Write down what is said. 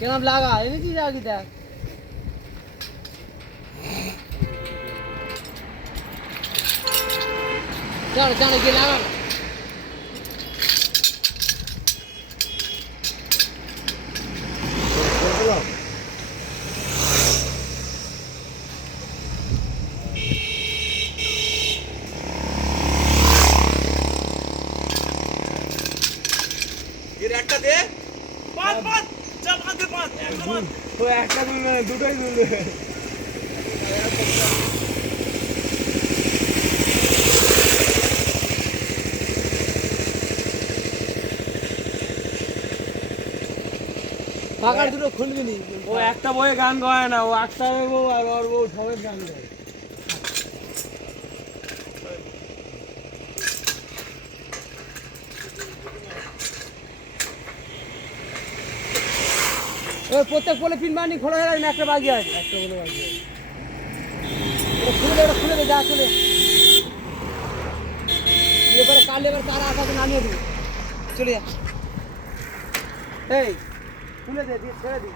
কেমন লাগা এনেছি আগে দেখ চল চল গিয়ে লাগা এর একটা দে পাঁচ পাঁচ চা ভাঙতে পাঁচ একদম ও একটা দুলবে না দুটোই দুলবে পাকার দুটো খুলবি নি ও একটা বইয়ে গান গায় না ও আক্তারের বউ আর ওর বউ সবের গান গায় ওই প্রত্যেক বলে পিন মারনি খোলা হয়ে গেছে একটা বাজি আছে একটা বলে বাজে এটা খুলে দে যা চলে এবারে কাল এবার তারা আসাকে নামিয়ে দিবি চলে যা এই খুলে দে দিয়ে ছেড়ে দি